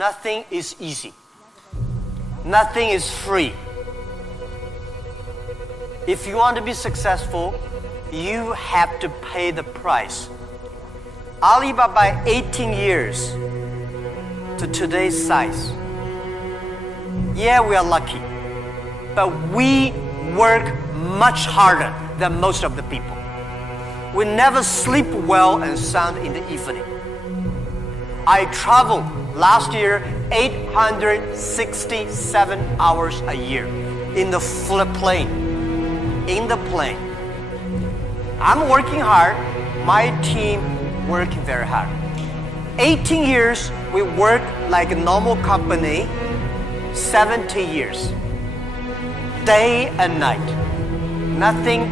nothing is easy. Nothing is free. If you want to be successful, you have to pay the price. Alibaba 18 years to today's size. Yeah, we are lucky, but we work much harder than most of the people. We never sleep well and sound in the evening. I traveled last year 867 hours a year in the plane. In the plane. I'm working hard, my team working very hard. 18 years, we work like a normal company, 70 years. Day and night. Nothing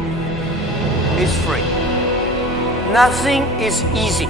is free. Nothing is easy.